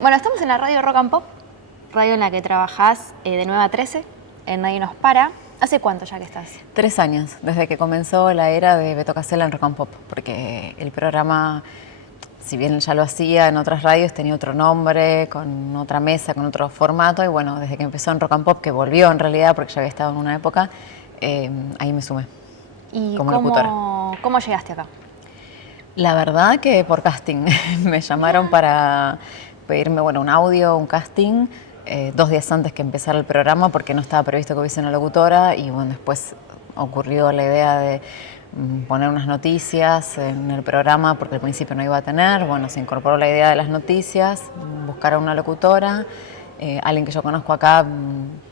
Bueno, estamos en la radio Rock and Pop, radio en la que trabajás de 9 a 13, en Nadie Nos Para. ¿Hace cuánto ya que estás? 3 años, desde que comenzó la era de Beto Casella en Rock and Pop, porque el programa, si bien ya lo hacía en otras radios, tenía otro nombre, con otra mesa, con otro formato, y bueno, desde que empezó en Rock and Pop, que volvió en realidad, porque ya había estado en una época, ahí me sumé. ¿Y como locutora. cómo llegaste acá? La verdad que por casting, me llamaron para pedirme un audio, un casting, 2 días antes que empezara el programa, porque no estaba previsto que hubiese una locutora, y bueno, después ocurrió la idea de poner unas noticias en el programa, porque al principio no iba a tener. Bueno, se incorporó la idea de las noticias, buscar a una locutora, alguien que yo conozco acá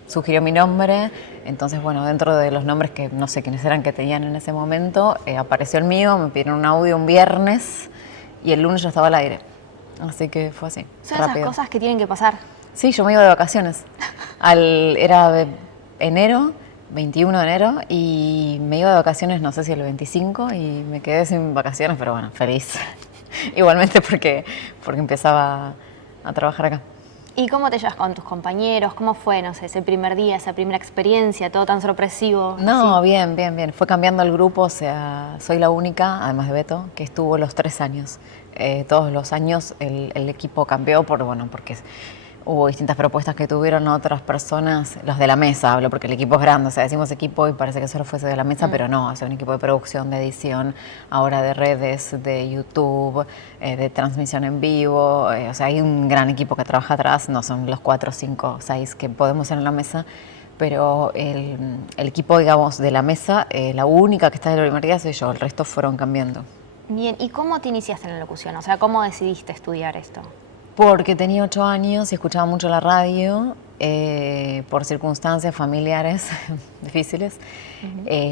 sugirió mi nombre. Entonces, bueno, dentro de los nombres que no sé quiénes eran que tenían en ese momento, apareció el mío, me pidieron un audio un viernes y el lunes ya estaba al aire. Así que fue así, Son rápido. esas cosas que tienen que pasar. Sí, yo me iba de vacaciones. Era de enero, 21 de enero, y me iba de vacaciones, no sé si el 25, y me quedé sin vacaciones, pero bueno, feliz. Igualmente porque empezaba a trabajar acá. ¿Y cómo te llevas con tus compañeros? ¿Cómo fue, no sé, ese primer día, esa primera experiencia, todo tan sorpresivo? No, así? bien. Fue cambiando el grupo, o sea, soy la única, además de Beto, que estuvo los 3 años. Todos los años el equipo cambió porque hubo distintas propuestas que tuvieron otras personas, los de la mesa hablo, porque el equipo es grande, o sea, decimos equipo y parece que solo fuese de la mesa, pero no, es un equipo de producción, de edición, ahora de redes, de YouTube, de transmisión en vivo, o sea, hay un gran equipo que trabaja atrás, no son los 4, 5, 6 que podemos en la mesa, pero el equipo, digamos, de la mesa, la única que está de la primer día soy yo, el resto fueron cambiando. Bien, ¿y cómo te iniciaste en la locución? O sea, ¿cómo decidiste estudiar esto? Porque tenía 8 años y escuchaba mucho la radio, por circunstancias familiares difíciles.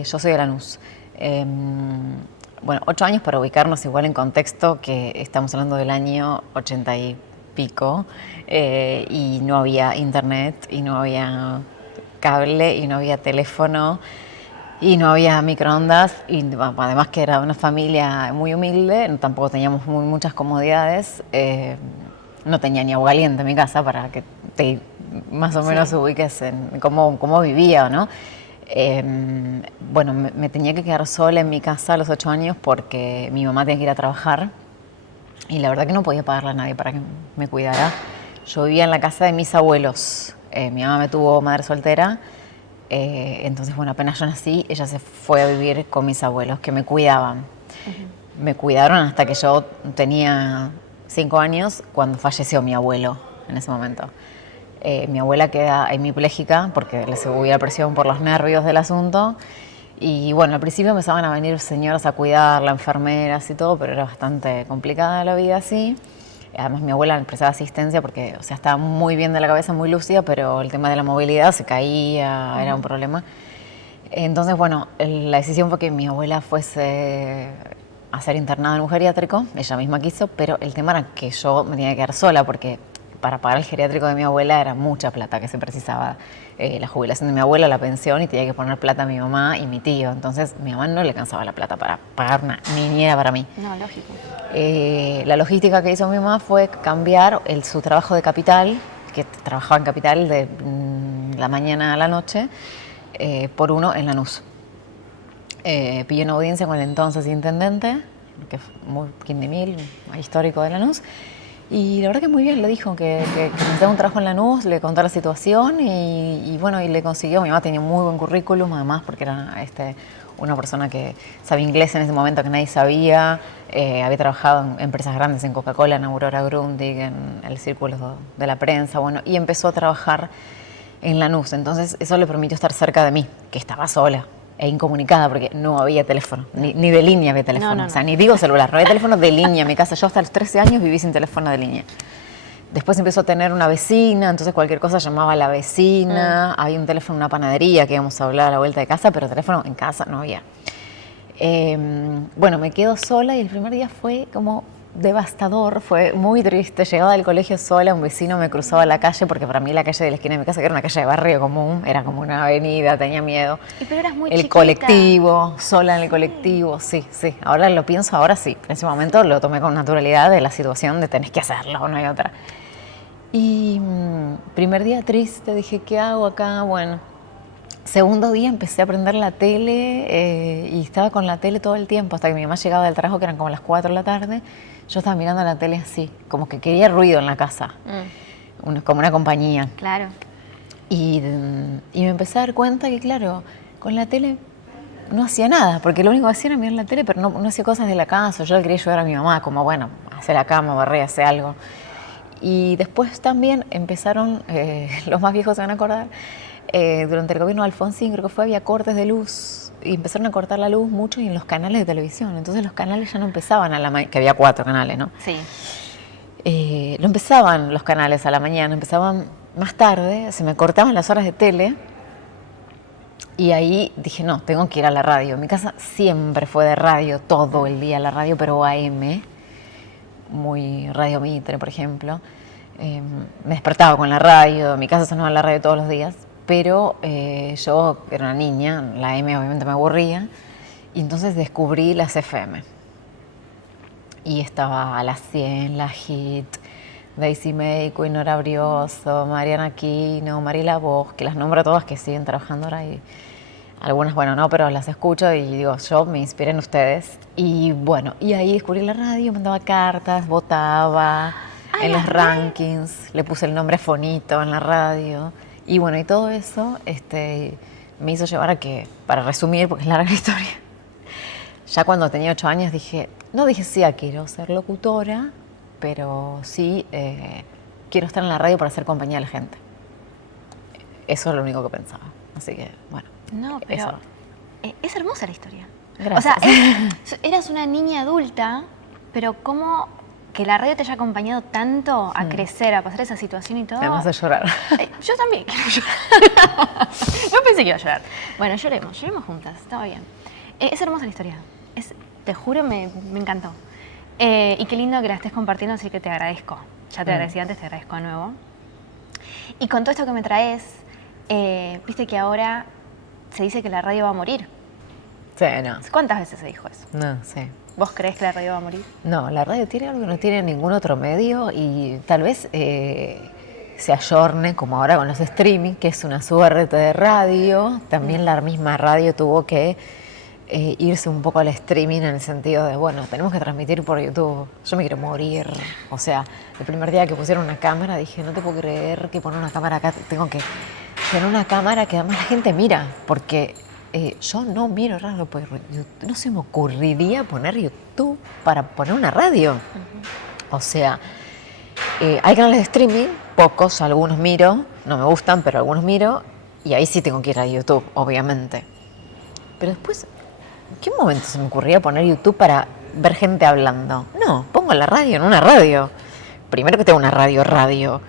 Yo soy de Lanús. 8 años para ubicarnos igual en contexto, que estamos hablando del año 80 y pico, y no había internet, y no había cable, y no había teléfono, y no había microondas, y además que era una familia muy humilde, tampoco teníamos muchas comodidades. No tenía ni agua caliente en mi casa para que te más o menos ubiques en cómo vivía, ¿no? Me tenía que quedar sola en mi casa a los 8 años porque mi mamá tenía que ir a trabajar y la verdad que no podía pagarle a nadie para que me cuidara. Yo vivía en la casa de mis abuelos. Mi mamá me tuvo madre soltera, entonces apenas yo nací, ella se fue a vivir con mis abuelos que me cuidaban. Me cuidaron hasta que yo tenía 5 años, cuando falleció mi abuelo en ese momento. Mi abuela queda hemipléjica porque le subía la presión por los nervios del asunto. Y al principio empezaban a venir señoras a cuidarla, enfermeras y todo, pero era bastante complicada la vida así. Además, mi abuela prestaba asistencia porque, estaba muy bien de la cabeza, muy lúcida, pero el tema de la movilidad se caía, era un problema. Entonces, la decisión fue que mi abuela fuese a ser internada en un geriátrico, ella misma quiso, pero el tema era que yo me tenía que quedar sola porque para pagar el geriátrico de mi abuela era mucha plata que se precisaba, la jubilación de mi abuela, la pensión, y tenía que poner plata a mi mamá y mi tío. Entonces mi mamá no le alcanzaba la plata para pagar una niñera para mí. No, lógico. La logística que hizo mi mamá fue cambiar su trabajo de capital, que trabajaba en capital de la mañana a la noche, por uno en Lanús. Pillé una audiencia con el entonces intendente, que fue muy quindimil, histórico de Lanús, y la verdad que muy bien, le dijo que necesitaba un trabajo en Lanús, le contó la situación y le consiguió. Mi mamá tenía muy buen currículum, además, porque era una persona que sabía inglés en ese momento que nadie sabía, había trabajado en empresas grandes, en Coca-Cola, en Aurora Grundig, en el círculo de la prensa, y empezó a trabajar en Lanús. Entonces eso le permitió estar cerca de mí, que estaba sola e incomunicada porque no había teléfono, ni de línea había teléfono, No. o sea, ni digo celular, no había teléfono de línea en mi casa. Yo hasta los 13 años viví sin teléfono de línea. Después empezó a tener una vecina, entonces cualquier cosa llamaba a la vecina, había un teléfono en una panadería que íbamos a hablar a la vuelta de casa, pero teléfono en casa no había. Me quedo sola y el primer día fue como devastador, fue muy triste. Llegaba del colegio sola, un vecino me cruzaba la calle, porque para mí la calle de la esquina de mi casa, que era una calle de barrio común, era como una avenida, tenía miedo. Pero eras muy El chiquita. colectivo, sola en el colectivo, sí. Ahora lo pienso, ahora sí. En ese momento lo tomé con naturalidad de la situación de tenés que hacerlo, no hay otra. Y primer día triste, dije, ¿qué hago acá? Bueno, segundo día empecé a prender la tele y estaba con la tele todo el tiempo, hasta que mi mamá llegaba del trabajo, que eran como las 4 de la tarde. Yo estaba mirando la tele así, como que quería ruido en la casa, como una compañía. Claro. Y me empecé a dar cuenta que, claro, con la tele no hacía nada, porque lo único que hacía era mirar la tele, pero no hacía cosas de la casa. Yo le quería ayudar a mi mamá, como, bueno, hacer la cama, barrer, hacer algo. Y después también empezaron, los más viejos se van a acordar, durante el gobierno de Alfonsín, creo que fue, había cortes de luz y empezaron a cortar la luz mucho y en los canales de televisión. Entonces los canales ya no empezaban a la mañana, que había 4 canales, ¿no? Sí. No empezaban los canales a la mañana, empezaban más tarde, se me cortaban las horas de tele y ahí dije, no, tengo que ir a la radio. Mi casa siempre fue de radio, todo el día la radio, pero AM, muy Radio Mitre, por ejemplo. Me despertaba con la radio, en mi casa sonaba la radio todos los días, pero yo era una niña, la AM obviamente me aburría, y entonces descubrí las FM. Y estaba a las 100, la Hit, Daisy May, Nora Brioso, Mariana Aquino, Mariela Bosch, que las nombro todas que siguen trabajando ahora y algunas, bueno, no, pero las escucho y digo, yo me inspiré en ustedes. Y bueno, y ahí descubrí la radio, mandaba cartas, votaba en los rankings, le puse el nombre Fonito en la radio. Y bueno, y todo eso me hizo llevar a que, para resumir, porque es larga la historia, ya cuando tenía 8 años dije, no dije sí, quiero ser locutora, pero sí quiero estar en la radio para hacer compañía a la gente. Eso es lo único que pensaba. Así que, bueno. No, pero eso. Es hermosa la historia. Gracias. O sea, eras una niña adulta, pero cómo que la radio te haya acompañado tanto a crecer, a pasar esa situación y todo. Además de llorar. Yo también quiero llorar. No pensé que iba a llorar. Bueno, lloremos juntas, estaba bien. Es hermosa la historia. Te juro, me encantó. Y qué lindo que la estés compartiendo, así que te agradezco. Ya te agradecí antes, te agradezco de nuevo. Y con todo esto que me traes, viste que ahora se dice que la radio va a morir. Sí, no. ¿Cuántas veces se dijo eso? No, sí. ¿Vos creés que la radio va a morir? No, la radio tiene algo que no tiene ningún otro medio y tal vez se ayorne, como ahora con los streaming, que es una suerte de radio. También la misma radio tuvo que irse un poco al streaming en el sentido de, bueno, tenemos que transmitir por YouTube. Yo me quiero morir. O sea, el primer día que pusieron una cámara dije, no te puedo creer que poner una cámara acá, tengo que tener una cámara que además la gente mira, porque yo no miro radio por YouTube. No se me ocurriría poner YouTube para poner una radio. O sea, hay canales de streaming, pocos, algunos miro, no me gustan, pero algunos miro, y ahí sí tengo que ir a YouTube, obviamente. Pero después, ¿en qué momento se me ocurría poner YouTube para ver gente hablando? No, pongo la radio en una radio. Primero que tengo una radio.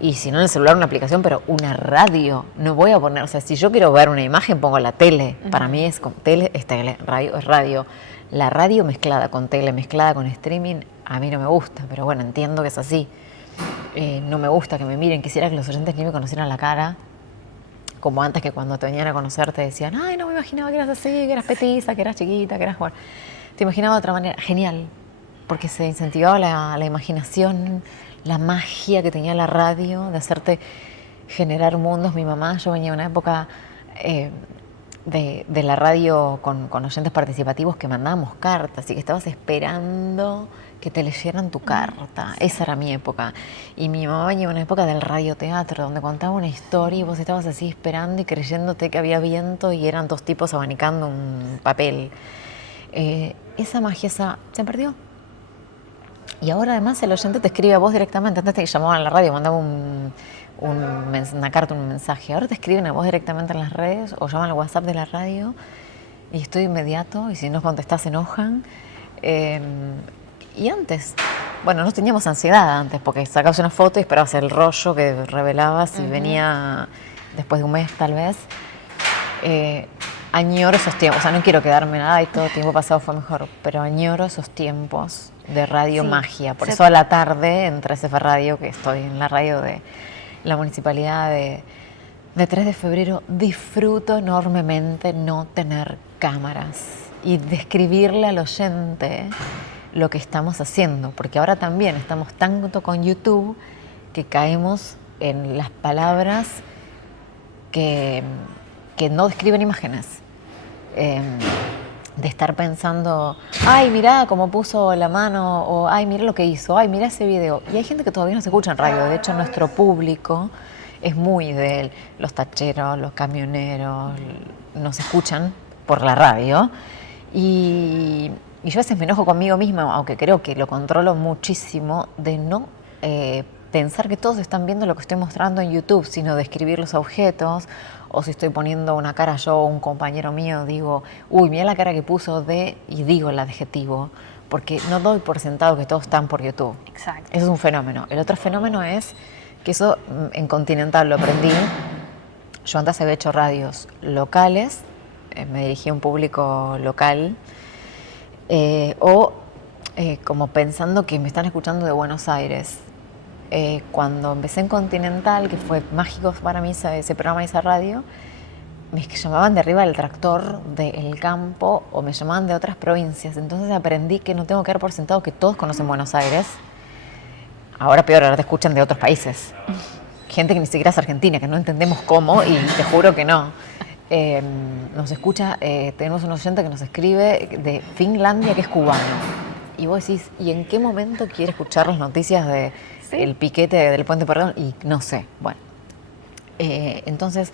Y si no en el celular una aplicación, pero una radio. No voy a poner, o sea, si yo quiero ver una imagen, pongo la tele. Para mí es tele, radio es radio. La radio mezclada con tele, mezclada con streaming, a mí no me gusta, pero bueno, entiendo que es así. No me gusta que me miren, quisiera que los oyentes ni me conocieran la cara. Como antes, que cuando te venían a conocer te decían, ay, no me imaginaba que eras así, que eras petiza, que eras chiquita, que eras bueno. Te imaginaba de otra manera. Genial, porque se incentivaba la imaginación, la magia que tenía la radio de hacerte generar mundos. Mi mamá, yo venía de una época de la radio con oyentes participativos que mandábamos cartas y que estabas esperando que te leyeran tu carta. Esa era mi época. Y mi mamá venía de una época del radioteatro, donde contaba una historia y vos estabas así esperando y creyéndote que había viento y eran 2 tipos abanicando un papel. Esa magia se perdió. Y ahora además el oyente te escribe a vos directamente. Antes te llamaban a la radio, mandaban una carta, un mensaje. Ahora te escriben a vos directamente en las redes o llaman al WhatsApp de la radio y es todo inmediato, y si no contestás se enojan. Y antes, bueno, no teníamos ansiedad antes, porque sacabas una foto y esperabas el rollo que revelabas y venía después de un mes tal vez. Añoro esos tiempos, o sea, no quiero quedarme nada y todo tiempo pasado fue mejor, pero añoro esos tiempos de radio magia. Por eso a la tarde en 13F Radio, que estoy en la radio de la Municipalidad de 3 de febrero, disfruto enormemente no tener cámaras y describirle al oyente lo que estamos haciendo, porque ahora también estamos tanto con YouTube que caemos en las palabras que no describen imágenes. De estar pensando, ay, mirá cómo puso la mano, o ay, mirá lo que hizo, ay, mirá ese video. Y hay gente que todavía no se escucha en radio. De hecho, nuestro público es muy de los tacheros, los camioneros, nos escuchan por la radio. Y yo a veces me enojo conmigo misma, aunque creo que lo controlo muchísimo, de no pensar que todos están viendo lo que estoy mostrando en YouTube, sino de escribir los objetos, o si estoy poniendo una cara yo o un compañero mío, digo, uy, mira la cara que puso y digo el adjetivo, porque no doy por sentado que todos están por YouTube. Exacto. Eso es un fenómeno. El otro fenómeno es que eso en Continental lo aprendí. Yo antes había hecho radios locales, me dirigía a un público local, como pensando que me están escuchando de Buenos Aires. Cuando empecé en Continental, que fue mágico para mí ese programa y esa radio, me llamaban de arriba del tractor, del campo, o me llamaban de otras provincias. Entonces aprendí que no tengo que dar por sentado que todos conocen Buenos Aires. Ahora peor, ahora te escuchan de otros países. Gente que ni siquiera es argentina, que no entendemos cómo, y te juro que no. Nos escucha, tenemos un oyente que nos escribe de Finlandia, que es cubano. Y vos decís, ¿y en qué momento quiere escuchar las noticias de el piquete del Puente Perdón? Y no sé, bueno. Entonces,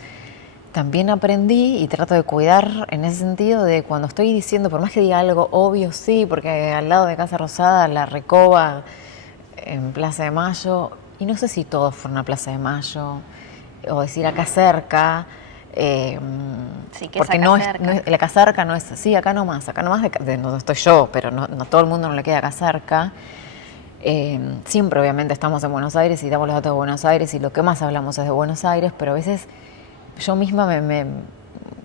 también aprendí y trato de cuidar en ese sentido de cuando estoy diciendo, por más que diga algo obvio, sí, porque al lado de Casa Rosada, la Recoba, en Plaza de Mayo, y no sé si todos fueron a Plaza de Mayo, o decir acá cerca, Sí, que porque es no acá es, cerca. no es, la acá cerca no es, sí, acá nomás de donde estoy yo, pero no todo el mundo no le queda acá cerca. Siempre obviamente estamos en Buenos Aires y damos los datos de Buenos Aires y lo que más hablamos es de Buenos Aires, pero a veces yo misma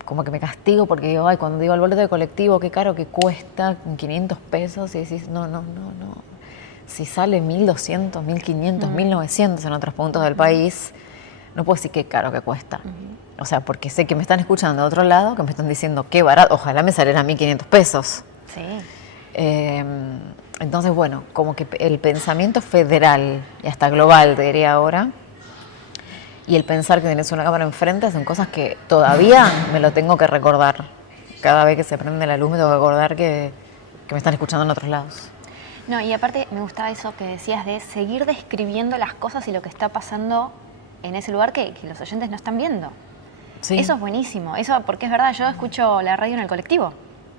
como que me castigo porque digo, ay, cuando digo el boleto de colectivo, qué caro que cuesta, 500 pesos, y decís, no. Si sale 1.200, 1.500, 1.900 en otros puntos del país, no puedo decir qué caro que cuesta. O sea, porque sé que me están escuchando de otro lado, que me están diciendo qué barato, ojalá me salieran 1.500 pesos. Sí. Entonces, bueno, como que el pensamiento federal y hasta global, te diría ahora, y el pensar que tienes una cámara enfrente son cosas que todavía me lo tengo que recordar. Cada vez que se prende la luz me tengo que recordar que me están escuchando en otros lados. No, y aparte me gustaba eso que decías de seguir describiendo las cosas y lo que está pasando en ese lugar que los oyentes no están viendo. Sí. Eso es buenísimo, eso porque es verdad, yo escucho la radio en el colectivo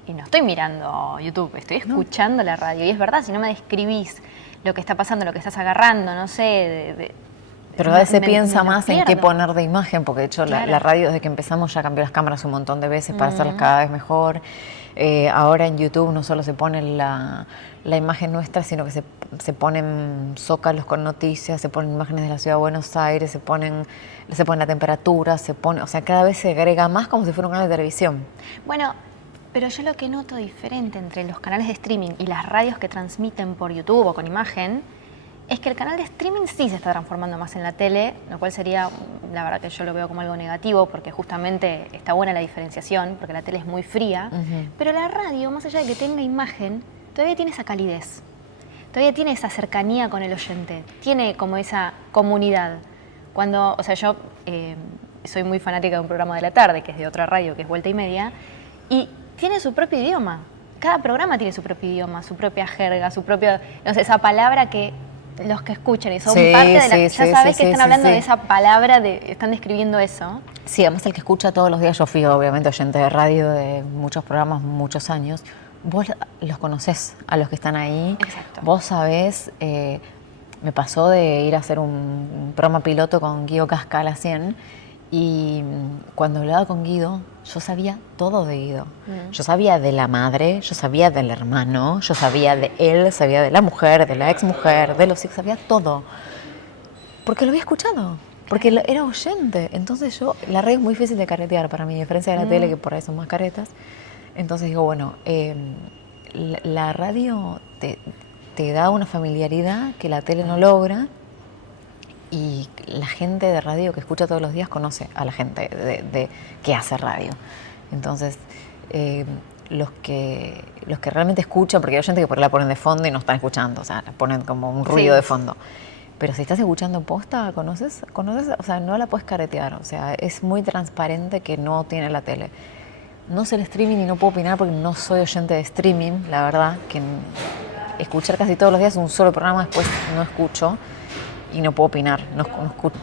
y no estoy mirando YouTube, estoy escuchando la radio y es verdad, si no me describís lo que está pasando, lo que estás agarrando, no sé... Pero a veces piensa me más en qué pierdo. poner de imagen, porque de hecho Claro. la radio desde que empezamos ya cambió las cámaras un montón de veces para hacerlas cada vez mejor. Ahora en YouTube no solo se pone la imagen nuestra, sino que se ponen zócalos con noticias, se ponen imágenes de la ciudad de Buenos Aires, se pone la temperatura, o sea, cada vez se agrega más como si fuera un canal de televisión. Bueno, pero yo lo que noto diferente entre los canales de streaming y las radios que transmiten por YouTube o con imagen es que el canal de streaming sí se está transformando más en la tele, lo cual sería, la verdad que yo lo veo como algo negativo, porque justamente está buena la diferenciación, porque la tele es muy fría, pero la radio, más allá de que tenga imagen, todavía tiene esa calidez, todavía tiene esa cercanía con el oyente, tiene como esa comunidad. Cuando, o sea, yo soy muy fanática de un programa de la tarde, que es de otra radio, que es Vuelta y Media, y tiene su propio idioma. Cada programa tiene su propio idioma, su propia jerga, su propio, no sé, esa palabra que los que escuchan y son parte de la... ya sabes que están hablando de esa palabra, están describiendo eso. Sí, además el que escucha todos los días, yo fui obviamente oyente de radio de muchos programas, muchos años, vos los conocés a los que están ahí. Exacto. Vos sabés, me pasó de ir a hacer un programa piloto con Guido Casca a la 100 y cuando hablaba con Guido, yo sabía todo de Guido. Yo sabía de la madre, yo sabía del hermano, yo sabía de él, sabía de la mujer, de la exmujer, de los hijos, sabía todo. Porque lo había escuchado, porque era oyente. Entonces la radio es muy difícil de caretear para mí, a diferencia de la tele, que por ahí son más caretas. Entonces digo, bueno, la radio te da una familiaridad que la tele no logra. Y la gente de radio que escucha todos los días conoce a la gente que hace radio. Entonces, los que realmente escuchan, porque hay gente que por ahí la ponen de fondo y no están escuchando, o sea, la ponen como un ruido de fondo. Pero si estás escuchando posta, ¿conoces? O sea, no la puedes caretear. O sea, es muy transparente que no tiene la tele. No sé el streaming y no puedo opinar porque no soy oyente de streaming, la verdad. Que escuchar casi todos los días un solo programa, después no escucho y no puedo opinar.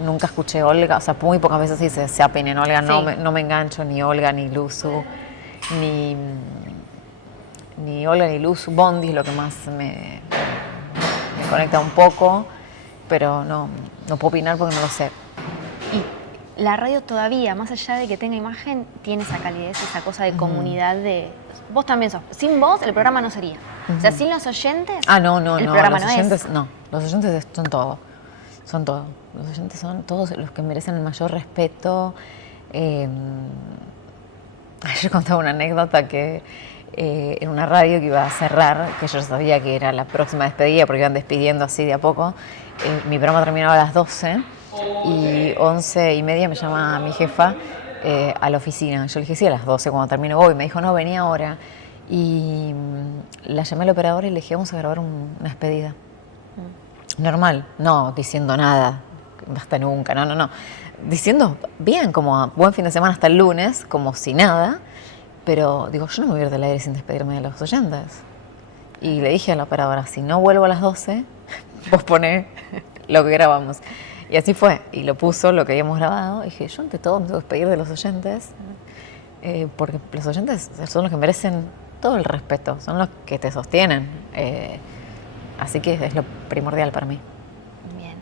Nunca escuché Olga, o sea, muy pocas veces sí se opinen Olga. Sí. No me engancho ni Olga, ni Luzu, ni Olga, ni Luzu. Bondi es lo que más me conecta un poco. Pero no puedo opinar porque no lo sé. Y la radio todavía, más allá de que tenga imagen, tiene esa calidez, esa cosa de comunidad de... Vos también sos. Sin vos el programa no sería. O sea, sin los oyentes el programa los no oyentes, es. No, los oyentes son todo. Son todo. Los oyentes son todos los que merecen el mayor respeto. Ayer contaba una anécdota que en una radio que iba a cerrar, que yo sabía que era la próxima despedida porque iban despidiendo así de a poco. Mi programa terminaba a las 12 y 11:30 me llama mi jefa a la oficina. Yo le dije, sí, a las 12 cuando termino voy. Me dijo, no, vení ahora. Y la llamé a la operadora y le dije, vamos a grabar una despedida. Normal, no diciendo nada, hasta nunca, no. Diciendo bien, como buen fin de semana hasta el lunes, como si nada. Pero digo, yo no me voy a ir del aire sin despedirme de los oyentes. Y le dije a la operadora, si no vuelvo a las 12, vos poné lo que grabamos. Y así fue. Y lo puso, lo que habíamos grabado. Y dije, yo ante todo me tengo que despedir de los oyentes. Porque los oyentes son los que merecen todo el respeto. Son los que te sostienen. Así que es lo primordial para mí. Bien.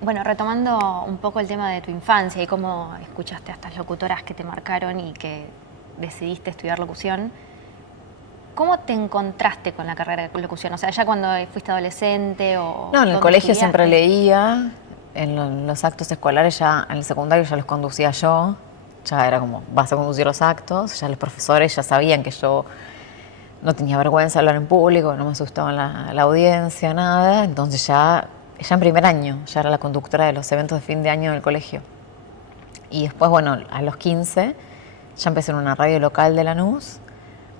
Bueno, retomando un poco el tema de tu infancia y cómo escuchaste a estas locutoras que te marcaron y que decidiste estudiar locución, ¿cómo te encontraste con la carrera de locución? O sea, ¿ya cuando fuiste adolescente o...? No, en el colegio estudiaste? siempre leía, en los actos escolares ya, en el secundario ya los conducía yo, ya era como, vas a conducir los actos, ya los profesores ya sabían que yo no tenía vergüenza de hablar en público, no me asustaba la audiencia, nada, entonces ya en primer año ya era la conductora de los eventos de fin de año del colegio. Y después, bueno, a los 15 ya empecé en una radio local de Lanús.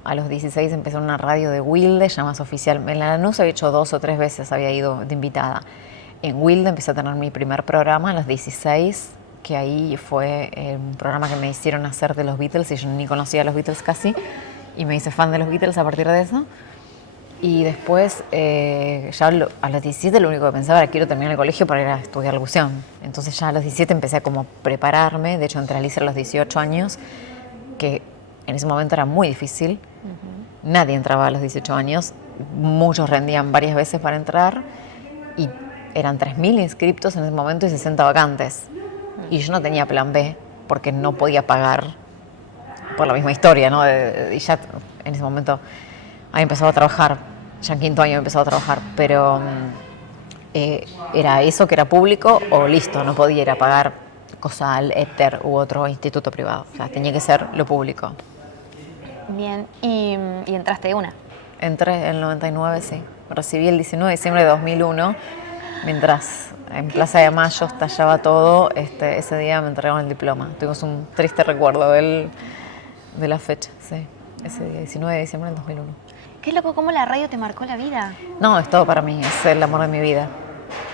A los 16 empecé en una radio de Wilde, ya más oficial. En Lanús había hecho 2 o 3 veces, había ido de invitada. En Wilde empecé a tener mi primer programa a los 16, que ahí fue un programa que me hicieron hacer de los Beatles, y yo ni conocía a los Beatles casi, y me hice fan de los Beatles a partir de eso. Y después, ya a los 17 lo único que pensaba era quiero terminar el colegio para ir a estudiar locución. Entonces ya a los 17 empecé a como prepararme, de hecho entré al liceo a los 18 años, que en ese momento era muy difícil. Nadie entraba a los 18 años, muchos rendían varias veces para entrar y eran 3.000 inscriptos en ese momento y 60 vacantes. Y yo no tenía plan B porque no podía pagar por la misma historia, ¿no? Y ya en ese momento había empezado a trabajar, ya en quinto año he empezado a trabajar, pero era eso que era público o listo, no podía ir a pagar COSAL, ETER u otro instituto privado, o sea, tenía que ser lo público. Bien, y entraste de una. Entré en el 99, sí. Recibí el 19 de diciembre de 2001, mientras en Plaza de Mayo estallaba todo. Ese día me entregaron el diploma. Tuvimos un triste recuerdo de la fecha, sí. Ese día, 19 de diciembre del 2001. Qué loco, cómo la radio te marcó la vida. No, es todo para mí, es el amor de mi vida.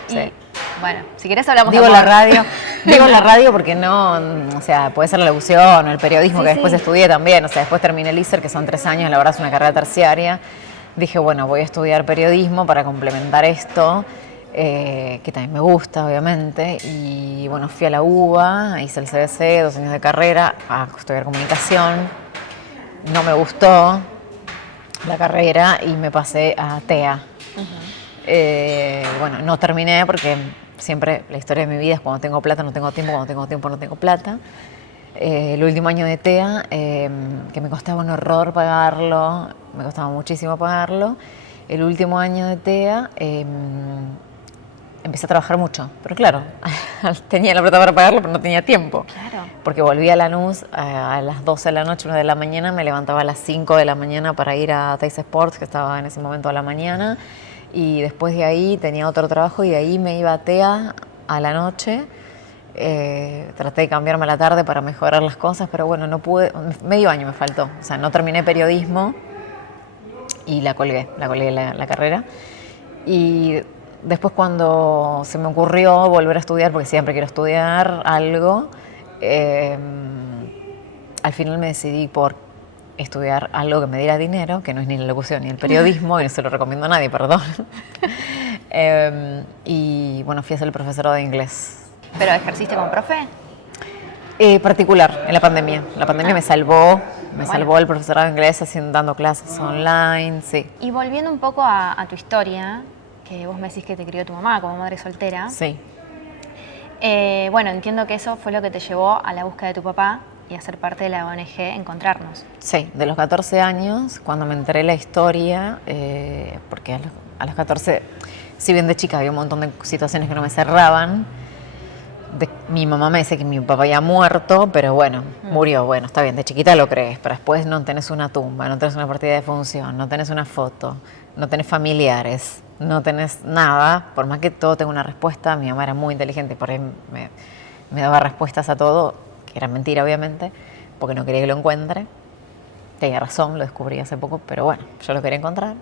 Sí. Y, bueno, si querés hablamos Digo de la amor. radio, digo la radio porque no, o sea, puede ser la locución o el periodismo, Sí, que después sí. estudié también, o sea, después terminé el ISER, que son 3 años, la verdad es una carrera terciaria. Dije, bueno, voy a estudiar periodismo para complementar esto, que también me gusta, obviamente, y bueno, fui a la UBA, hice el CBC, 2 años de carrera, a estudiar comunicación, no me gustó la carrera y me pasé a TEA. Bueno, no terminé porque siempre la historia de mi vida es cuando tengo plata no tengo tiempo, cuando tengo tiempo no tengo plata. El último año de TEA, que me costaba un horror pagarlo, me costaba muchísimo pagarlo. El último año de TEA empecé a trabajar mucho, pero claro, tenía la plata para pagarlo, pero no tenía tiempo. Claro. Porque volví a Lanús a las 12 de la noche, 1 de la mañana, me levantaba a las 5 de la mañana para ir a Teis Sports, que estaba en ese momento a la mañana, y después de ahí tenía otro trabajo y de ahí me iba a TEA a la noche. Traté de cambiarme a la tarde para mejorar las cosas, pero bueno, no pude, medio año me faltó, o sea, no terminé periodismo y la colgué la carrera. Y después cuando se me ocurrió volver a estudiar, porque siempre quiero estudiar algo, al final me decidí por estudiar algo que me diera dinero, que no es ni la locución ni el periodismo, y no se lo recomiendo a nadie, perdón. Y bueno, fui a ser el profesorado de inglés. ¿Pero ejerciste como profe? Particular, en la pandemia. La pandemia me salvó el profesorado de inglés dando clases online, sí. Y volviendo un poco a tu historia, que vos me decís que te crió tu mamá como madre soltera. Sí. Bueno, entiendo que eso fue lo que te llevó a la búsqueda de tu papá y a ser parte de la ONG Encontrarnos. Sí, de los 14 años, cuando me enteré la historia, porque a los 14, si bien de chica había un montón de situaciones que no me cerraban, mi mamá me dice que mi papá había muerto, pero bueno, murió, bueno, está bien, de chiquita lo crees, pero después no tenés una tumba, no tenés una partida de función, no tenés una foto, no tenés familiares, no tenés nada, por más que todo tenga una respuesta. Mi mamá era muy inteligente, por ahí me daba respuestas a todo, que era mentira obviamente, porque no quería que lo encuentre. Tenía razón, lo descubrí hace poco, pero bueno, yo lo quería encontrar.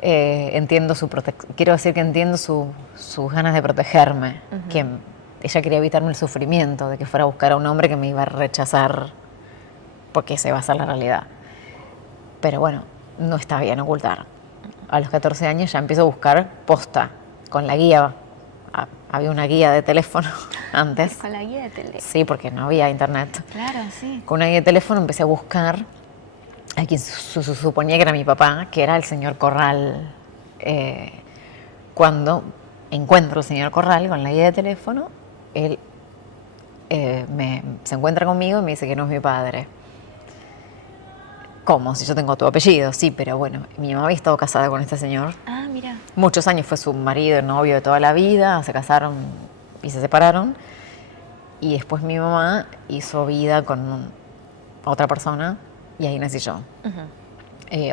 Entiendo quiero decir que entiendo sus ganas de protegerme, que ella quería evitarme el sufrimiento de que fuera a buscar a un hombre que me iba a rechazar, porque esa iba a ser la realidad. Pero bueno, no está bien ocultar. A los 14 años ya empiezo a buscar posta, con la guía. Había una guía de teléfono antes. Con la guía de teléfono. Sí, porque no había internet. Claro, sí. Con una guía de teléfono empecé a buscar a quien suponía que era mi papá, que era el señor Corral. Cuando encuentro al señor Corral con la guía de teléfono, él se encuentra conmigo y me dice que no es mi padre. ¿Cómo? Si yo tengo tu apellido. Sí, pero bueno, mi mamá había estado casada con este señor. Ah, mira. Muchos años, fue su marido, novio de toda la vida, se casaron y se separaron. Y después mi mamá hizo vida con otra persona y ahí nací yo.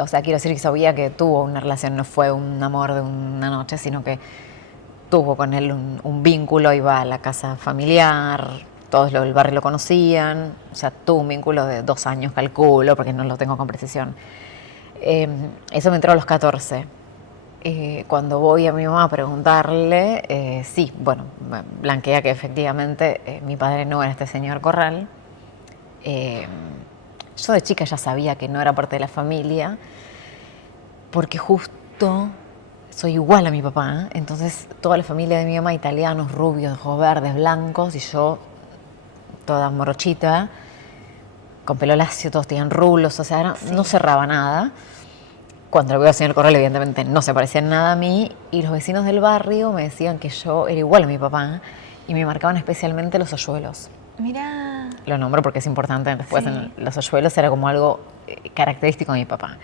O sea, quiero decir que sabía que tuvo una relación, no fue un amor de una noche, sino que tuvo con él un vínculo, iba a la casa familiar, todos del barrio lo conocían, o sea, tuvo un vínculo de 2 años, calculo, porque no lo tengo con precisión. Eso me entró a los 14. Cuando voy a mi mamá a preguntarle, sí, bueno, me blanquea que efectivamente mi padre no era este señor Corral. Yo de chica ya sabía que no era parte de la familia, porque justo soy igual a mi papá, entonces toda la familia de mi mamá, italianos, rubios, ojos verdes, blancos, y yo toda morochita, con pelo lacio, todos tenían rulos, o sea, no cerraba nada. Cuando lo veo al señor Corral, evidentemente no se parecía en nada a mí, y los vecinos del barrio me decían que yo era igual a mi papá, y me marcaban especialmente los hoyuelos. Mira. Lo nombro porque es importante, después Sí. los hoyuelos era como algo característico de mi papá.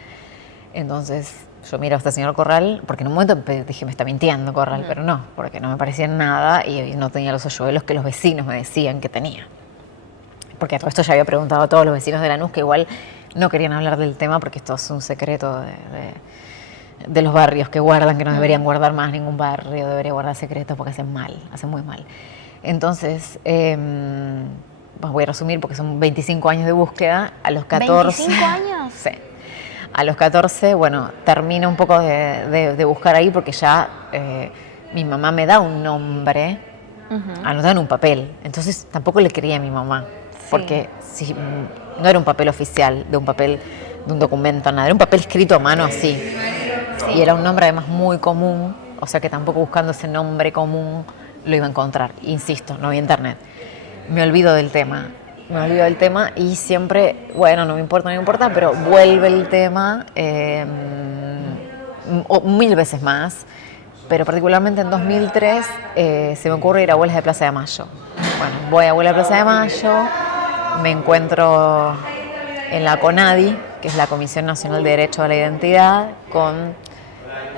Entonces yo miro a este señor Corral, porque en un momento dije, me está mintiendo Corral, pero no, porque no me parecía en nada y no tenía los hoyuelos que los vecinos me decían que tenía. Porque a todo esto ya había preguntado a todos los vecinos de Lanús, que igual no querían hablar del tema porque esto es un secreto de los barrios que guardan, que no deberían guardar más, ningún barrio debería guardar secretos porque hacen mal, hacen muy mal. Entonces, voy a resumir porque son 25 años de búsqueda. A los 14... ¿25 años? Sí. A los 14, bueno, termino un poco de buscar ahí porque ya mi mamá me da un nombre anotado en un papel. Entonces tampoco le creía a mi mamá, porque no era un papel oficial, de un documento, nada, era un papel escrito a mano así. Y era un nombre además muy común, o sea que tampoco buscando ese nombre común lo iba a encontrar. Insisto, no había internet. Me olvido del tema y siempre, bueno, no me importa, pero vuelve el tema 1000 veces más. Pero particularmente en 2003 se me ocurre ir a Abuelas de Plaza de Mayo. Bueno, voy a Abuelas de Plaza de Mayo, me encuentro en la CONADI, que es la Comisión Nacional de Derecho a la Identidad, con,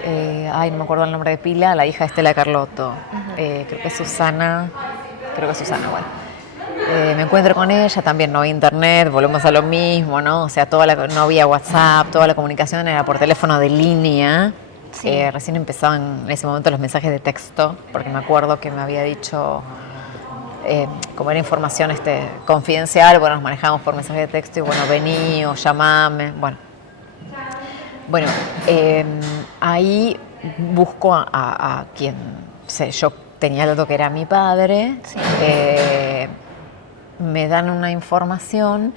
no me acuerdo el nombre de pila, la hija de Estela Carlotto, creo que es Susana, bueno. Me encuentro con ella, también no había internet, volvemos a lo mismo, ¿no? O sea, no había WhatsApp, toda la comunicación era por teléfono de línea. Sí. Recién empezaban en ese momento los mensajes de texto, porque me acuerdo que me había dicho, como era información confidencial, bueno, nos manejábamos por mensaje de texto y bueno, vení o llamame, bueno. Ahí busco a quien, sé, yo tenía el dato que era mi padre, Sí. me dan una información,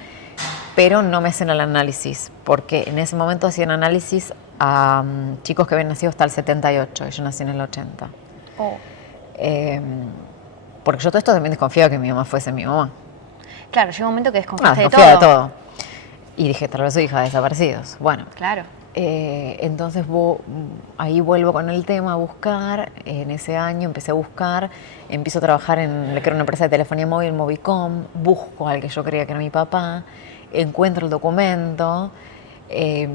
pero no me hacen el análisis, porque en ese momento hacían análisis a chicos que habían nacido hasta el 78, y yo nací en el 80. Oh. Porque yo todo esto también desconfiaba que mi mamá fuese mi mamá. Claro, llega un momento que desconfiaste de Desconfiaba todo. de todo. Y dije, tal vez soy hija de desaparecidos. Bueno, Claro. entonces ahí vuelvo con el tema a buscar. En ese año empecé a buscar, empiezo a trabajar en lo que era una empresa de telefonía móvil, Movicom, busco al que yo creía que era mi papá, encuentro el documento, era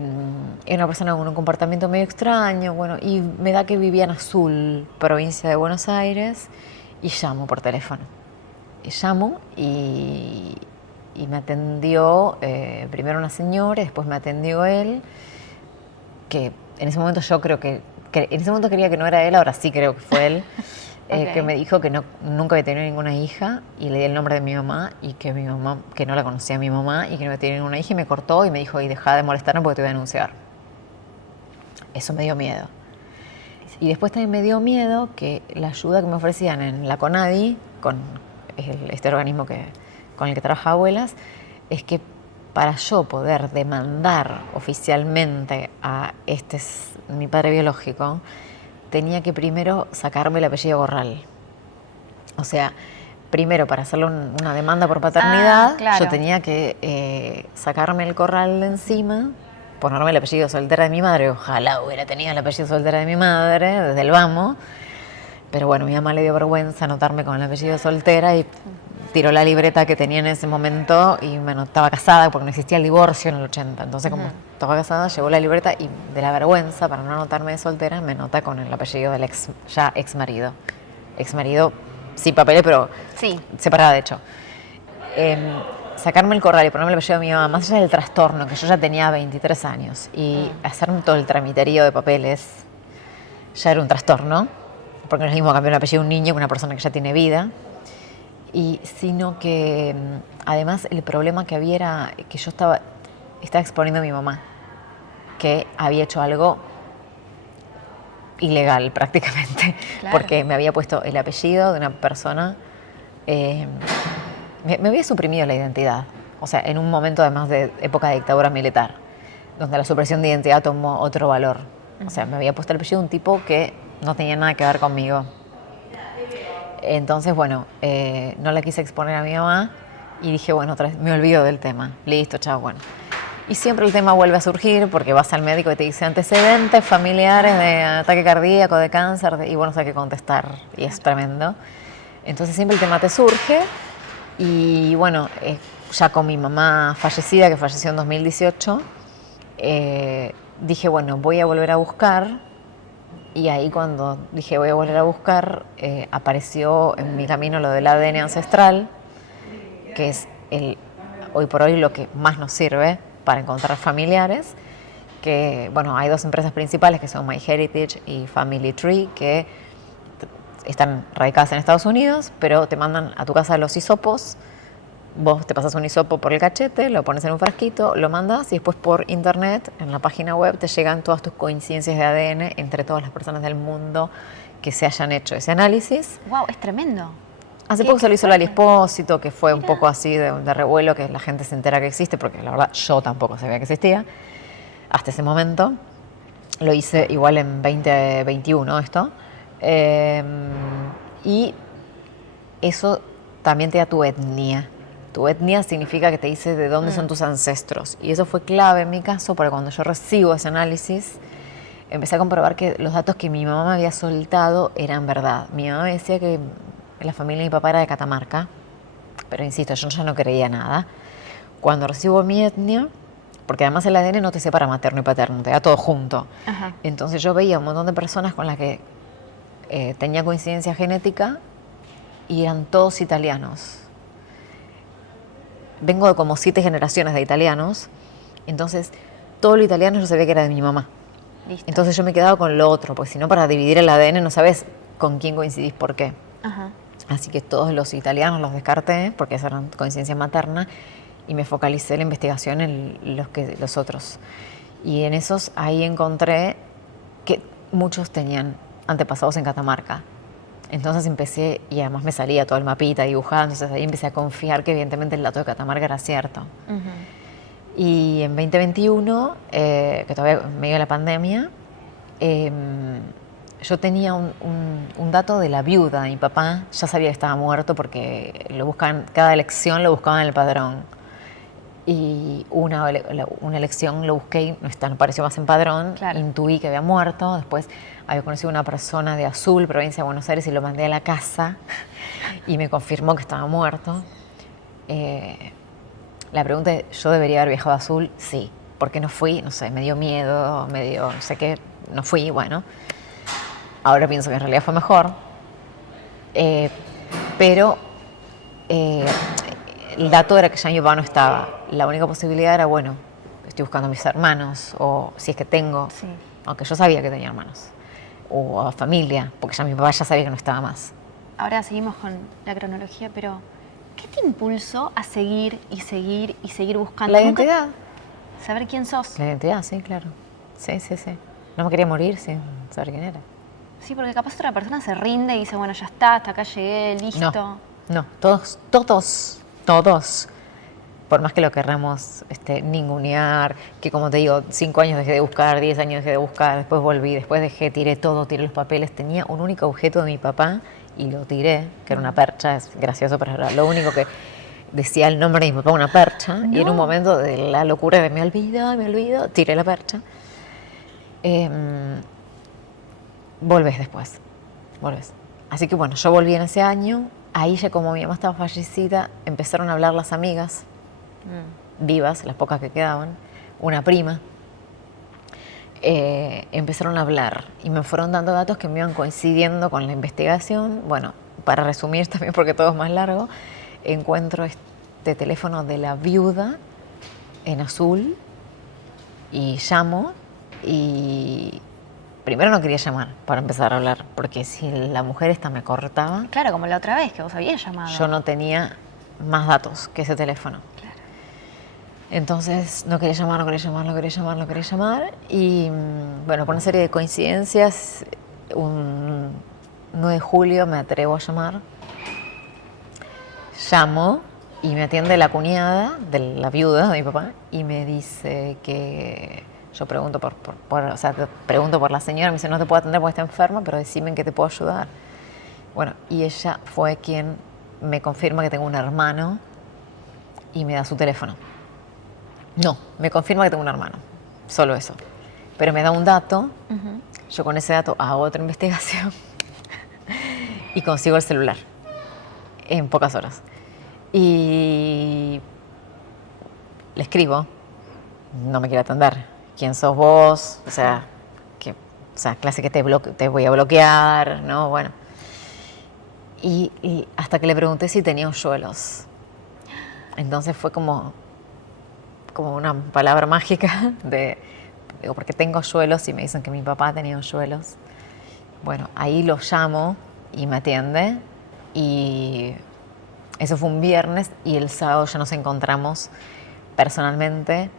una persona con un comportamiento medio extraño, bueno, y me da que vivía en Azul, provincia de Buenos Aires, y llamo por teléfono. Llamo y me atendió primero una señora, después me atendió él, que en ese momento yo creo que en ese momento creía que no era él, ahora sí creo que fue él, Ok. que me dijo que nunca había tenido ninguna hija, y le di el nombre de mi mamá, y que mi mamá, que no la conocía a mi mamá, y que no había tenido ninguna hija, y me cortó y me dijo, y deja de molestarme porque te voy a denunciar. Eso me dio miedo. Y después también me dio miedo que la ayuda que me ofrecían en la CONADI, este organismo con el que trabaja abuelas, es que para yo poder demandar oficialmente a mi padre biológico, tenía que primero sacarme el apellido Corral. O sea, primero para hacerle una demanda por paternidad, claro. yo tenía que sacarme el Corral de encima, ponerme el apellido soltera de mi madre. Ojalá hubiera tenido el apellido soltera de mi madre desde el vamos. Pero bueno, mi mamá le dio vergüenza anotarme con el apellido soltera y tiró la libreta que tenía en ese momento y me estaba casada porque no existía el divorcio en el 80. Entonces, como estaba casada, llevó la libreta y de la vergüenza, para no anotarme de soltera, me nota con el apellido del ya ex marido. Ex marido, sí, papeles, pero Sí. separada, de hecho. Sacarme el Corral y ponerme el apellido de mi mamá, más allá del trastorno, que yo ya tenía 23 años, y hacerme todo el tramiterío de papeles, ya era un trastorno, porque no es lo mismo cambiar un apellido de un niño que una persona que ya tiene vida. Y sino que además el problema que había era que yo estaba exponiendo a mi mamá, que había hecho algo ilegal prácticamente, Claro. porque me había puesto el apellido de una persona, me había suprimido la identidad, o sea, en un momento además de época de dictadura militar, donde la supresión de identidad tomó otro valor. O sea, me había puesto el apellido de un tipo que no tenía nada que ver conmigo. Entonces, bueno, no la quise exponer a mi mamá y dije, bueno, otra vez me olvido del tema. Listo, chao, bueno. Y siempre el tema vuelve a surgir porque vas al médico y te dice antecedentes familiares de ataque cardíaco, de cáncer, y bueno, hay que contestar y es tremendo. Entonces siempre el tema te surge y bueno, ya con mi mamá fallecida, que falleció en 2018, dije, bueno, voy a volver a buscar. Y ahí cuando dije voy a volver a buscar, apareció en mi camino lo del ADN ancestral, que es hoy por hoy lo que más nos sirve para encontrar familiares. Que, bueno, hay dos empresas principales que son MyHeritage y Family Tree, que están radicadas en Estados Unidos, pero te mandan a tu casa los hisopos. Vos te pasas un hisopo por el cachete, lo pones en un frasquito, lo mandas y después por internet, en la página web, te llegan todas tus coincidencias de ADN entre todas las personas del mundo que se hayan hecho ese análisis. Wow, es tremendo. Hace poco se lo hizo Lali Espósito, que fue un poco así de revuelo, que la gente se entera que existe, porque la verdad yo tampoco sabía que existía hasta ese momento. Lo hice igual en 2021 esto. Y eso también te da tu etnia. Tu etnia significa que te dice de dónde son tus ancestros. Y eso fue clave en mi caso, porque cuando yo recibo ese análisis, empecé a comprobar que los datos que mi mamá me había soltado eran verdad. Mi mamá me decía que la familia de mi papá era de Catamarca, pero insisto, yo ya no creía nada. Cuando recibo mi etnia, porque además el ADN no te separa materno y paterno, te da todo junto. Ajá. Entonces yo veía un montón de personas con las que tenía coincidencia genética y eran todos italianos. Vengo de como 7 generaciones de italianos, entonces todo lo italiano yo sabía que era de mi mamá. Listo. Entonces yo me quedaba con lo otro, porque si no, para dividir el ADN no sabes con quién coincidís por qué. Ajá. Así que todos los italianos los descarté, porque esa era coincidencia materna, y me focalicé la investigación en los otros. Y en esos ahí encontré que muchos tenían antepasados en Catamarca. Entonces empecé, y además me salía todo el mapita dibujado, entonces ahí empecé a confiar que evidentemente el dato de Catamarca era cierto. Y en 2021, que todavía en medio de la pandemia, yo tenía un dato de la viuda de mi papá. Ya sabía que estaba muerto porque lo buscaban, cada elección lo buscaban en el padrón. Y una elección lo busqué y no apareció más en padrón. Claro. Intuí que había muerto. Después había conocido a una persona de Azul, provincia de Buenos Aires, y lo mandé a la casa y me confirmó que estaba muerto. La pregunta es, ¿yo debería haber viajado a Azul? Sí. ¿Por qué no fui? No sé, me dio miedo, no sé qué, no fui, bueno. Ahora pienso que en realidad fue mejor. Pero el dato era que ya mi papá no estaba. La única posibilidad era, bueno, estoy buscando a mis hermanos, o si es que tengo, Sí. aunque yo sabía que tenía hermanos, o a familia, porque ya mi papá ya sabía que no estaba más. Ahora seguimos con la cronología, pero ¿qué te impulsó a seguir y seguir y seguir buscando? La Nunca- identidad. Saber quién sos. La identidad, sí, claro. Sí, sí, sí. No me quería morir sin saber quién era. Sí, porque capaz otra persona se rinde y dice, bueno, ya está, hasta acá llegué, listo. No, todos, por más que lo querramos ningunear, que como te digo, 5 años dejé de buscar, 10 años dejé de buscar, después volví, después dejé, tiré todo, tiré los papeles, tenía un único objeto de mi papá y lo tiré, que era una percha, es gracioso, pero era lo único que decía el nombre de mi papá, una percha, y en un momento de la locura de me olvido, tiré la percha. Volvés después, volvés. Así que bueno, yo volví en ese año, ahí ya como mi mamá estaba fallecida, empezaron a hablar las amigas vivas, las pocas que quedaban, una prima, empezaron a hablar y me fueron dando datos que me iban coincidiendo con la investigación. Bueno, para resumir también porque todo es más largo, encuentro este teléfono de la viuda en Azul y llamo y primero no quería llamar para empezar a hablar porque si la mujer esta me cortaba, Claro, como la otra vez que vos habías llamado. yo no tenía más datos que ese teléfono. Claro. Entonces no quería llamar y bueno, por una serie de coincidencias, un 9 de julio me atrevo a llamar. Llamo y me atiende la cuñada de la viuda de mi papá y me dice que yo pregunto pregunto por la señora, me dice no te puedo atender porque está enferma, pero decime en qué te puedo ayudar. Bueno, y ella fue quien me confirma que tengo un hermano y me da su teléfono. No, me confirma que tengo un hermano, solo eso. Pero me da un dato, yo con ese dato hago otra investigación y consigo el celular en pocas horas. Y le escribo, no me quiere atender. ¿Quién sos vos? O sea, clase que te voy a bloquear, ¿no? Bueno. Y hasta que le pregunté si tenía hoyuelos. Entonces fue como una palabra mágica digo, porque tengo hoyuelos y me dicen que mi papá tenía hoyuelos. Bueno, ahí lo llamo y me atiende y eso fue un viernes y el sábado ya nos encontramos personalmente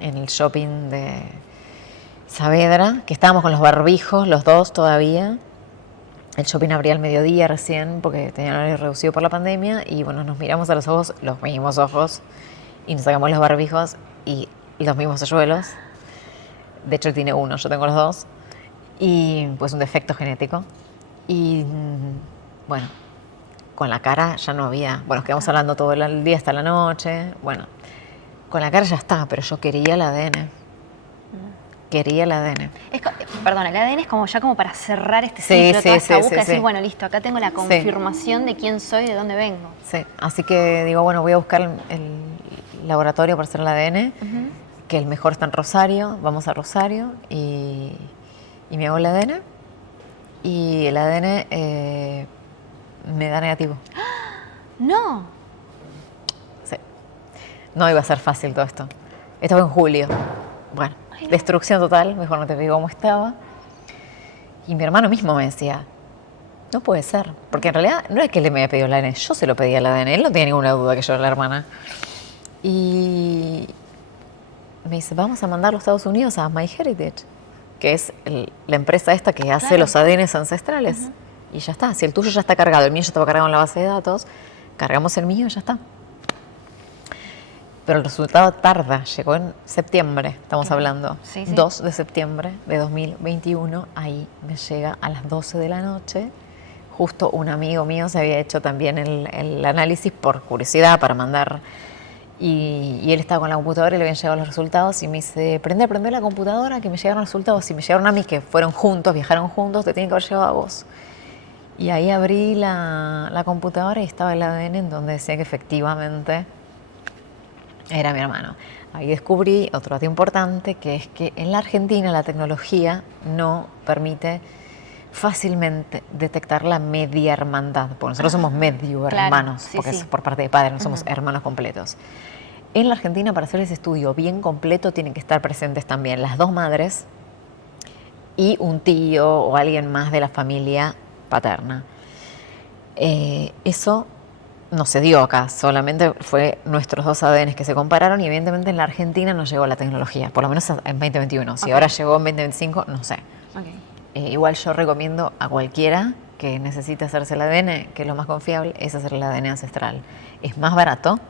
en el shopping de Saavedra, que estábamos con los barbijos, los dos todavía. El shopping abría al mediodía recién porque tenía un horario reducido por la pandemia y bueno, nos miramos a los ojos, los mismos ojos, y nos sacamos los barbijos y los mismos hoyuelos. De hecho, él tiene uno, yo tengo los dos. Y pues un defecto genético. Y bueno, con la cara ya no había... Bueno, quedamos hablando todo el día hasta la noche. Bueno, con la cara ya está, pero yo quería el ADN. Quería el ADN. Perdón, el ADN es como ya como para cerrar este Sí, ciclo, sí, toda esta sí, búsqueda, sí, decir, sí. bueno, listo, acá tengo la confirmación de quién soy y de dónde vengo. Sí, así que digo, bueno, voy a buscar el laboratorio para hacer el ADN, que el mejor está en Rosario, vamos a Rosario y me hago el ADN y el ADN me da negativo. No. Sí. No iba a ser fácil todo esto. Esto fue en julio. Bueno, destrucción total, mejor no te digo cómo estaba. Y mi hermano mismo me decía, no puede ser, porque en realidad no es que él me había pedido el ADN, yo se lo pedí al ADN, él no tenía ninguna duda que yo era la hermana. Y me dice, vamos a mandarlo a Estados Unidos a MyHeritage. que es la empresa esta que hace Claro. los ADNs ancestrales. Y ya está. Si el tuyo ya está cargado, el mío ya estaba cargado en la base de datos, cargamos el mío y ya está. Pero el resultado tarda, llegó en septiembre, estamos hablando. Sí, sí. 2 de septiembre de 2021, ahí me llega a las 12 de la noche. Justo un amigo mío se había hecho también el análisis por curiosidad para mandar. Y él estaba con la computadora y le habían llegado los resultados y me dice, prende la computadora que me llegaron los resultados. Y me llegaron a mí, que fueron juntos, viajaron juntos, te tienen que haber llegado a vos. Y ahí abrí la computadora y estaba el ADN en donde decía que efectivamente era mi hermano. Ahí descubrí otro dato importante, que es que en la Argentina la tecnología no permite fácilmente detectar la media hermandad, porque nosotros somos medio claro, hermanos, sí, porque sí. es por parte de padre, no somos hermanos completos. En la Argentina, para hacer ese estudio bien completo, tienen que estar presentes también las dos madres y un tío o alguien más de la familia paterna. Eso no se dio acá, solamente fue nuestros dos ADNs que se compararon y evidentemente en la Argentina no llegó la tecnología, por lo menos en 2021. Si ahora llegó en 2025, no sé. Okay. Igual yo recomiendo a cualquiera que necesite hacerse el ADN, que lo más confiable es hacer el ADN ancestral. Es más barato,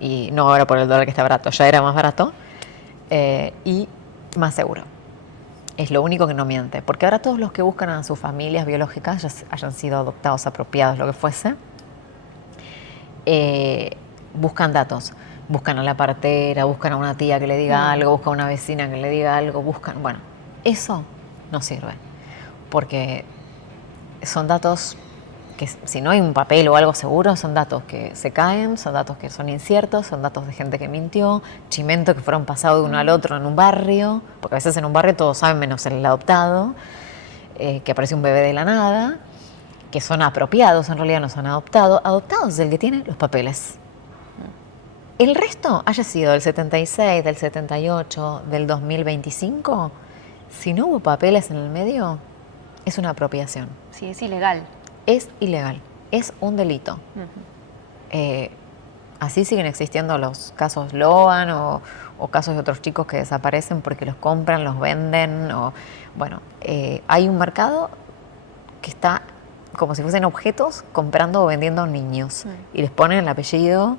y no ahora por el dólar que está barato, ya era más barato, y más seguro. Es lo único que no miente, porque ahora todos los que buscan a sus familias biológicas, ya hayan sido adoptados, apropiados, lo que fuese, buscan datos. Buscan a la partera, buscan a una tía que le diga algo, buscan a una vecina que le diga algo, buscan... Bueno, eso no sirve, porque son datos que si no hay un papel o algo seguro, son datos que se caen, son datos que son inciertos, son datos de gente que mintió, chimentos que fueron pasados de uno al otro en un barrio, porque a veces en un barrio todos saben menos el adoptado, que aparece un bebé de la nada, que son apropiados, en realidad no son adoptados. Adoptados es el que tiene los papeles. El resto, haya sido del 76, del 78, del 2025, si no hubo papeles en el medio, es una apropiación. Sí, es ilegal. Es ilegal, es un delito. Así siguen existiendo los casos Loan o casos de otros chicos que desaparecen porque los compran, los venden. Bueno, hay un mercado que está como si fuesen objetos comprando o vendiendo niños y les ponen el apellido.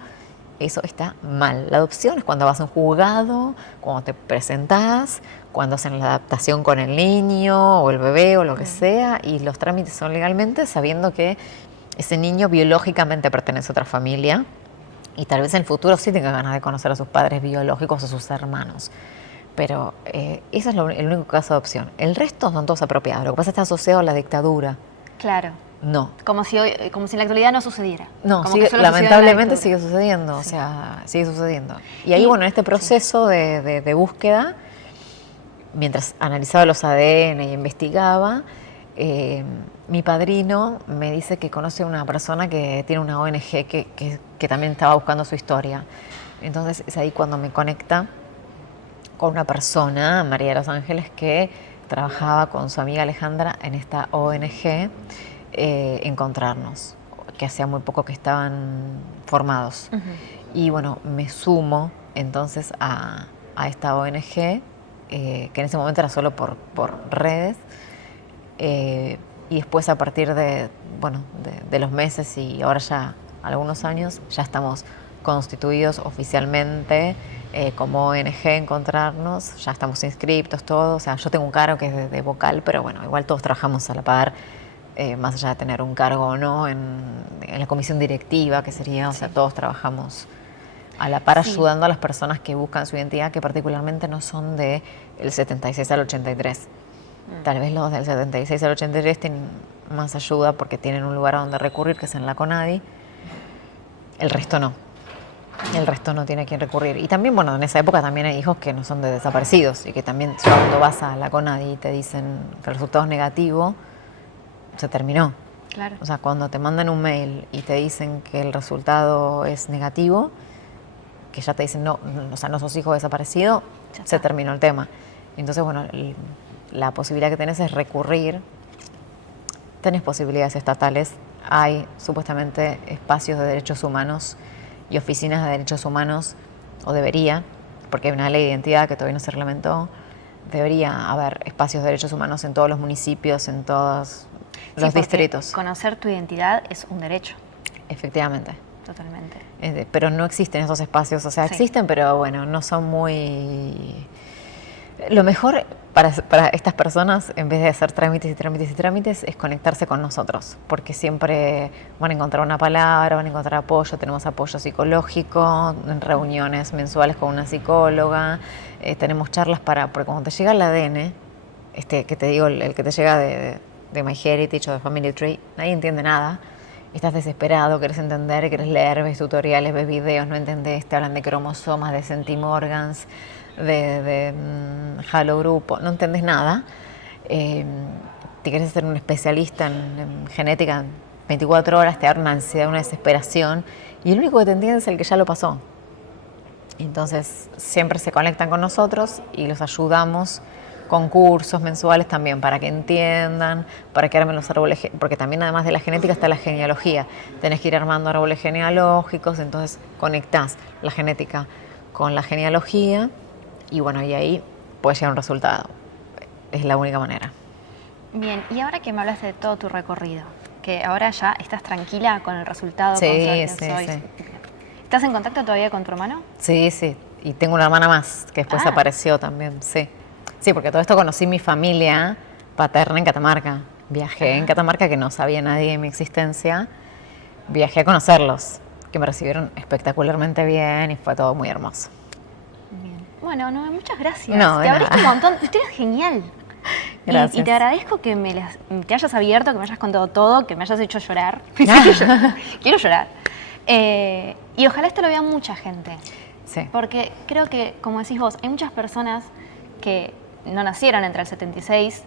Eso está mal. La adopción es cuando vas a un juzgado, cuando te presentás, cuando hacen la adaptación con el niño o el bebé o lo que sea, y los trámites son legalmente sabiendo que ese niño biológicamente pertenece a otra familia y tal vez en el futuro sí tenga ganas de conocer a sus padres biológicos o sus hermanos. Pero ese es el único caso de adopción. El resto son todos apropiados. Lo que pasa es que está asociado a la dictadura. Claro. No. Como si en la actualidad no sucediera. No, Como sigue, que solo sucedió en la lamentablemente dictadura. sigue sucediendo, Sí. o sea, sigue sucediendo. Y ahí, bueno, en este proceso de búsqueda, mientras analizaba los ADN y investigaba, mi padrino me dice que conoce a una persona que tiene una ONG que también estaba buscando su historia. Entonces es ahí cuando me conecta con una persona, María de los Ángeles, que trabajaba con su amiga Alejandra en esta ONG, Encontrarnos, que hacía muy poco que estaban formados. Y bueno, me sumo entonces a esta ONG, que en ese momento era solo por redes, y después a partir de los meses y ahora ya algunos años, ya estamos constituidos oficialmente como ONG Encontrarnos, ya estamos inscriptos todos, o sea, yo tengo un cargo que es de vocal, pero bueno, igual todos trabajamos a la par, más allá de tener un cargo o no, en la comisión directiva, que sería, o sea, todos trabajamos a la par ayudando a las personas que buscan su identidad, que particularmente no son del 76 al 83. Tal vez los del 76 al 83 tienen más ayuda porque tienen un lugar a donde recurrir, que es en la CONADI. El resto no. El resto no tiene a quién recurrir. Y también, bueno, en esa época también hay hijos que no son de desaparecidos y que también cuando vas a la CONADI y te dicen que el resultado es negativo, se terminó. Claro. O sea, cuando te mandan un mail y te dicen que el resultado es negativo, que ya te dicen no, o sea, no sos hijo desaparecido, se terminó el tema. Entonces, bueno, la posibilidad que tenés es recurrir. Tenés posibilidades estatales. Hay supuestamente espacios de derechos humanos y oficinas de derechos humanos, o debería, porque hay una ley de identidad que todavía no se reglamentó, debería haber espacios de derechos humanos en todos los municipios, en todos los porque distritos. Conocer tu identidad es un derecho. Efectivamente. Totalmente. Pero no existen esos espacios, o sea, Sí. existen, pero bueno, no son muy... Lo mejor para estas personas, en vez de hacer trámites y trámites y trámites, es conectarse con nosotros, porque siempre van a encontrar una palabra, van a encontrar apoyo, tenemos apoyo psicológico, en reuniones mensuales con una psicóloga, tenemos charlas porque cuando te llega el ADN, que te digo, el que te llega de MyHeritage o de Family Tree, nadie entiende nada. Estás desesperado, querés entender, querés leer, ves tutoriales, ves videos, no entendés, te hablan de cromosomas, de centimorgans, de halogrupo, no entendés nada. Te querés ser un especialista en genética en 24 horas, te da una ansiedad, una desesperación, y el único que te entiende es el que ya lo pasó. Entonces siempre se conectan con nosotros y los ayudamos con cursos mensuales también para que entiendan, para que armen los árboles, porque también además de la genética está la genealogía. Tenés que ir armando árboles genealógicos, entonces conectás la genética con la genealogía y bueno, y ahí puedes llegar a un resultado. Es la única manera. Bien, y ahora que me hablas de todo tu recorrido, que ahora ya estás tranquila con el resultado, Sí, con saber sí, quién sois. sí. ¿Estás en contacto todavía con tu hermano? Sí, sí. Y tengo una hermana más que después apareció también, sí. Sí, porque todo esto conocí mi familia paterna en Catamarca. Viajé en Catamarca, que no sabía nadie de mi existencia. Viajé a conocerlos, que me recibieron espectacularmente bien y fue todo muy hermoso. Bien. Bueno, no, muchas gracias. No, de te abriste un nada. montón. Usted es genial. Gracias. Y te agradezco que te hayas abierto, que me hayas contado todo, que me hayas hecho llorar. Quiero llorar. Y ojalá esto lo vea mucha gente. Sí. Porque creo que, como decís vos, hay muchas personas que no nacieron entre el 76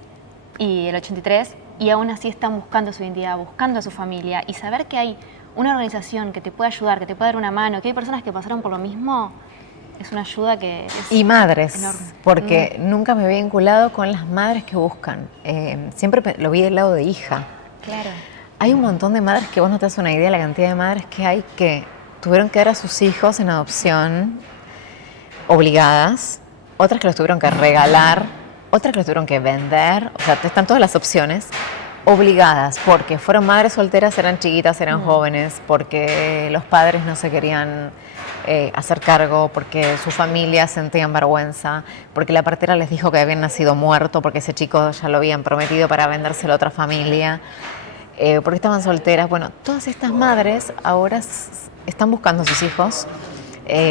y el 83 y aún así están buscando su identidad, buscando a su familia, y saber que hay una organización que te puede ayudar, que te puede dar una mano, que hay personas que pasaron por lo mismo, es una ayuda que es Y madres, enorme. porque nunca me había vinculado con las madres que buscan. Siempre lo vi del lado de hija. Claro. Hay un montón de madres que vos no te das una idea de la cantidad de madres que hay que tuvieron que dar a sus hijos en adopción obligadas, otras que los tuvieron que regalar, otras que los tuvieron que vender, o sea, están todas las opciones obligadas, porque fueron madres solteras, eran chiquitas, eran jóvenes, porque los padres no se querían hacer cargo, porque su familia sentían vergüenza, porque la partera les dijo que habían nacido muerto, porque ese chico ya lo habían prometido para vendérselo a otra familia, porque estaban solteras. Bueno, todas estas madres ahora están buscando a sus hijos.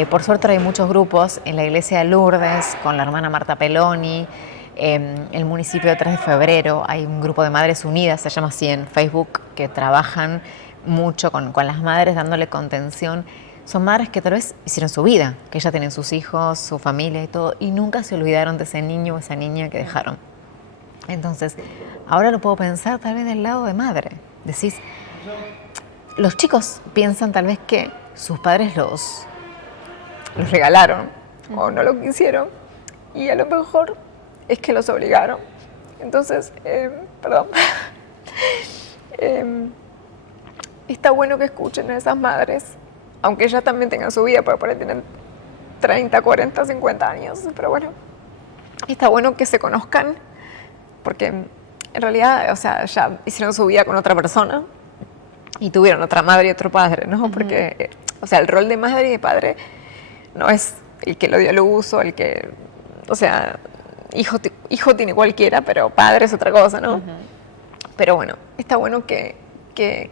Por suerte hay muchos grupos en la iglesia de Lourdes, con la hermana Marta Peloni, en el municipio de 3 de febrero hay un grupo de Madres Unidas, se llama así en Facebook, que trabajan mucho con las madres, dándole contención. Son madres que tal vez hicieron su vida, que ya tienen sus hijos, su familia y todo, y nunca se olvidaron de ese niño o esa niña que dejaron. Entonces, ahora lo puedo pensar tal vez del lado de madre. Decís, los chicos piensan tal vez que sus padres los regalaron o no lo quisieron, y a lo mejor es que los obligaron. Entonces, perdón, está bueno que escuchen a esas madres, aunque ellas también tengan su vida, porque por ahí tienen 30, 40, 50 años, pero bueno, está bueno que se conozcan, porque en realidad, o sea, ya hicieron su vida con otra persona y tuvieron otra madre y otro padre, ¿no? Porque, o sea, el rol de madre y de padre no es el que lo dio a luz o el que, o sea, hijo tiene cualquiera, pero padre es otra cosa, ¿no? Pero bueno, está bueno que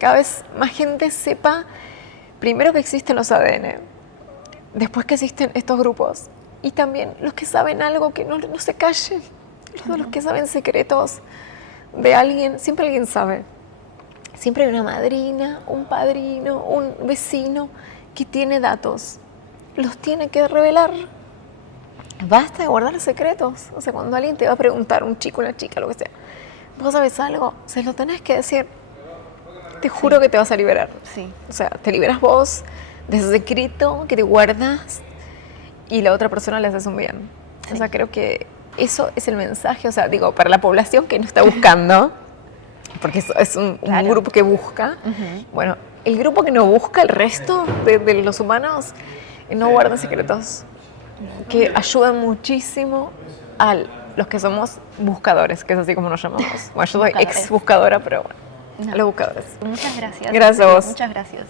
cada vez más gente sepa, primero que existen los ADN, después que existen estos grupos, y también los que saben algo, que no se callen, los que saben secretos de alguien, siempre alguien sabe. Siempre hay una madrina, un padrino, un vecino que tiene datos. Los tiene que revelar. Basta de guardar secretos. O sea, cuando alguien te va a preguntar, un chico, una chica, lo que sea, ¿vos sabés algo? Se lo tenés que decir. Te juro que te vas a liberar. Sí. O sea, te liberas vos de ese secreto que te guardas y la otra persona le haces un bien. Sí. O sea, creo que eso es el mensaje. O sea, digo, para la población que no está buscando, porque es un grupo que busca. Bueno, el grupo que no busca, el resto de los humanos, no guardan secretos, que ayudan muchísimo al los que somos buscadores, que es así como nos llamamos. Bueno, yo soy Buscadores. ex buscadora, pero bueno, No. los buscadores. Muchas gracias. Gracias a vos. Muchas gracias.